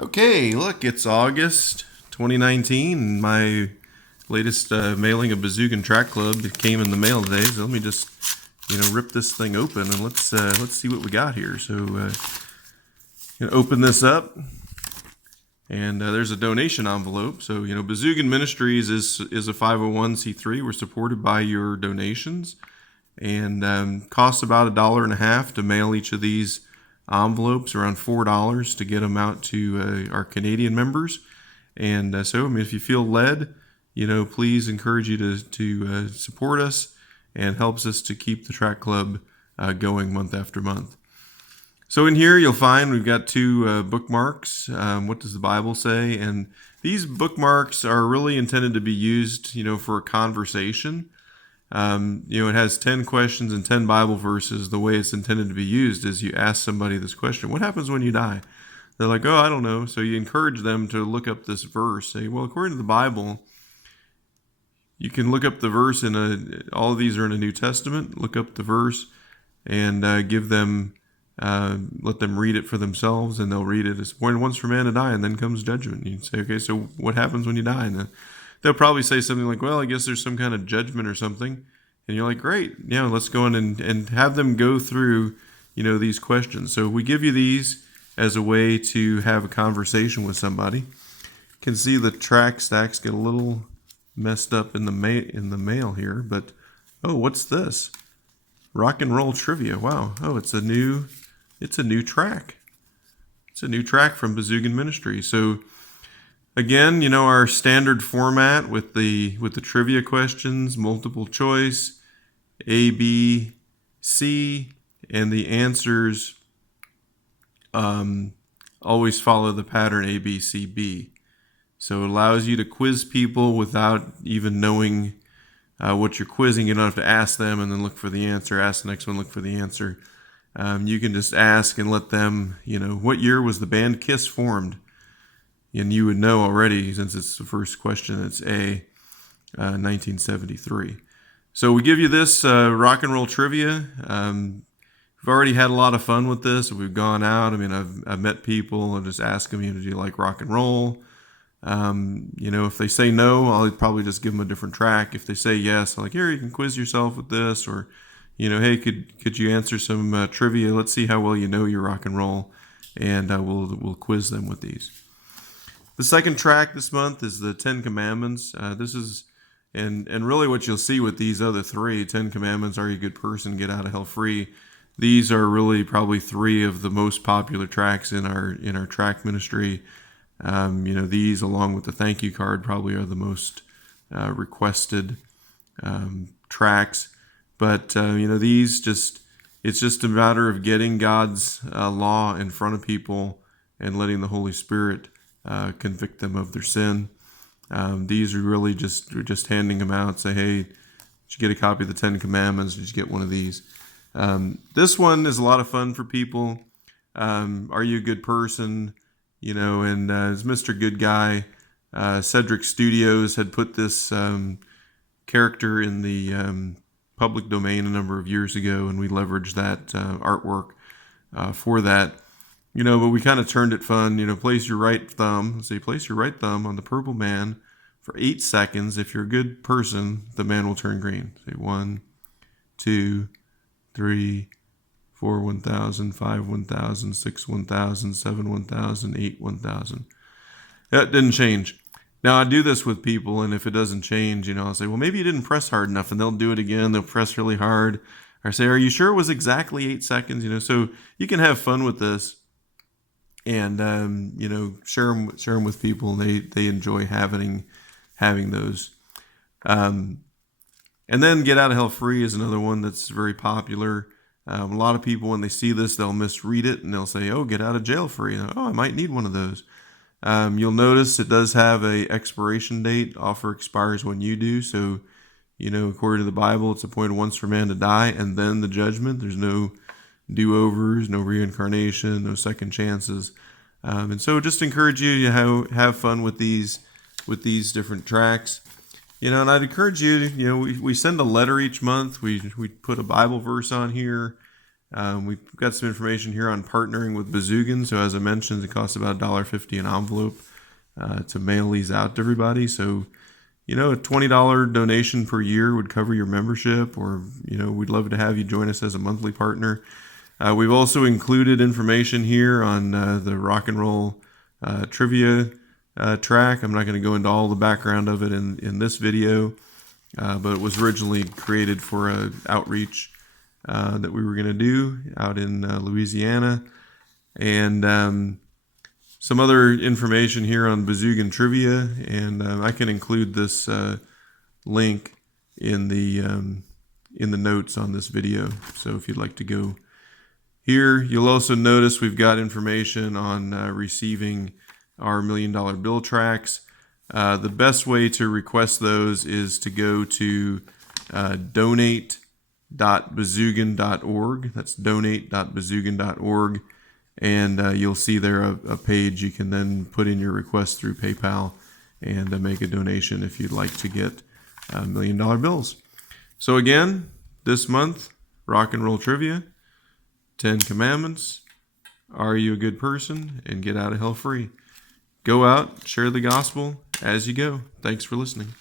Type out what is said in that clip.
Okay, look, it's August 2019. And my latest mailing of Bezeugen Tract Club came in the mail today. So let me just, rip this thing open and let's see what we got here. So, open this up, and there's a donation envelope. So, Bezeugen Ministries is a 501c3. We're supported by your donations, and costs about $1.50 to mail each of these envelopes, around $4 to get them out to our Canadian members. And if you feel led, please encourage you to support us, and helps us to keep the Tract Club going month after month. So in here you'll find we've got two bookmarks. What does the Bible say? And these bookmarks are really intended to be used, for a conversation. It has 10 questions and 10 Bible verses. The way it's intended to be used is you ask somebody this question: what happens when you die? They're like, oh, I don't know. So you encourage them to look up this verse. Say, well, according to the Bible, you can look up the verse all of these are in the New Testament. Look up the verse and give them, let them read it for themselves, and they'll read it as once for man to die, and then comes judgment. You say, okay, so what happens when you die? And they'll probably say something like, well, I guess there's some kind of judgment or something. And you're like, great, yeah, let's go in and have them go through, these questions. So we give you these as a way to have a conversation with somebody. You can see the track stacks get a little messed up in the mail here, but oh, what's this? Rock and roll trivia. Wow. Oh, it's a new track. It's a new track from Bezeugen Ministry. So again, our standard format with the trivia questions, multiple choice, A, B, C, and the answers always follow the pattern A, B, C, B. So it allows you to quiz people without even knowing what you're quizzing. You don't have to ask them and then look for the answer. Ask the next one, look for the answer. You can just ask and let them, what year was the band Kiss formed? And you would know already, since it's the first question. It's A, 1973. So we give you this rock and roll trivia. We've already had a lot of fun with this. We've gone out. I mean, I've met people and just ask them, do you like rock and roll? If they say no, I'll probably just give them a different track. If they say yes, I'm like, here, you can quiz yourself with this, or, hey, could you answer some trivia? Let's see how well you know your rock and roll, and we'll quiz them with these. The second track this month is the 10 Commandments. This is, and really what you'll see with these other three, 10 Commandments, are you a good person, get out of hell free. These are really probably three of the most popular tracks in our tract ministry. These, along with the thank you card, probably are the most requested tracks. But these it's just a matter of getting God's law in front of people and letting the Holy Spirit convict them of their sin. These are really we're just handing them out. Say, hey, did you get a copy of the 10 Commandments? Did you get one of these? This one is a lot of fun for people. Are you a good person? And as Mr. Good Guy, Cedric Studios had put this character in the public domain a number of years ago, and we leveraged that artwork for that. But we kind of turned it fun. Place your right thumb. Place your right thumb on the purple man for 8 seconds. If you're a good person, the man will turn green. Say 1, 2, 3, 4, 1,000, 5, 1,000, 6, 1,000, 7, 1,000, 8, 1,000. That didn't change. Now, I do this with people, and if it doesn't change, I'll say, well, maybe you didn't press hard enough, and they'll do it again. They'll press really hard. Or say, are you sure it was exactly 8 seconds? So you can have fun with this, and, share them with people. They enjoy having those. And then Get Out of Hell Free is another one that's very popular. A lot of people, when they see this, they'll misread it and they'll say, oh, get out of jail free. Oh, I might need one of those. You'll notice it does have a expiration date. Offer expires when you do. So, according to the Bible, it's appointed once for man to die and then the judgment. There's no do-overs, no reincarnation, no second chances. And so just encourage you to have fun with these different tracks. And I'd encourage you, we send a letter each month. We put a Bible verse on here. We've got some information here on partnering with Bezeugen. So as I mentioned, it costs about $1.50 an envelope to mail these out to everybody. So, a $20 donation per year would cover your membership, or, we'd love to have you join us as a monthly partner. We've also included information here on the rock and roll trivia track. I'm not going to go into all the background of it in this video, but it was originally created for an outreach that we were going to do out in Louisiana. And some other information here on Bezeugen trivia, and I can include this link in the notes on this video. So if you'd like to go here, you'll also notice we've got information on receiving our $1 Million Bill tracts. The best way to request those is to go to donate.bezeugen.org. That's donate.bezeugen.org. And you'll see there a page you can then put in your request through PayPal and make a donation if you'd like to get $1 Million Bills. So again, this month, rock and roll trivia, 10 Commandments, are you a good person, and get out of hell free. Go out, share the gospel as you go. Thanks for listening.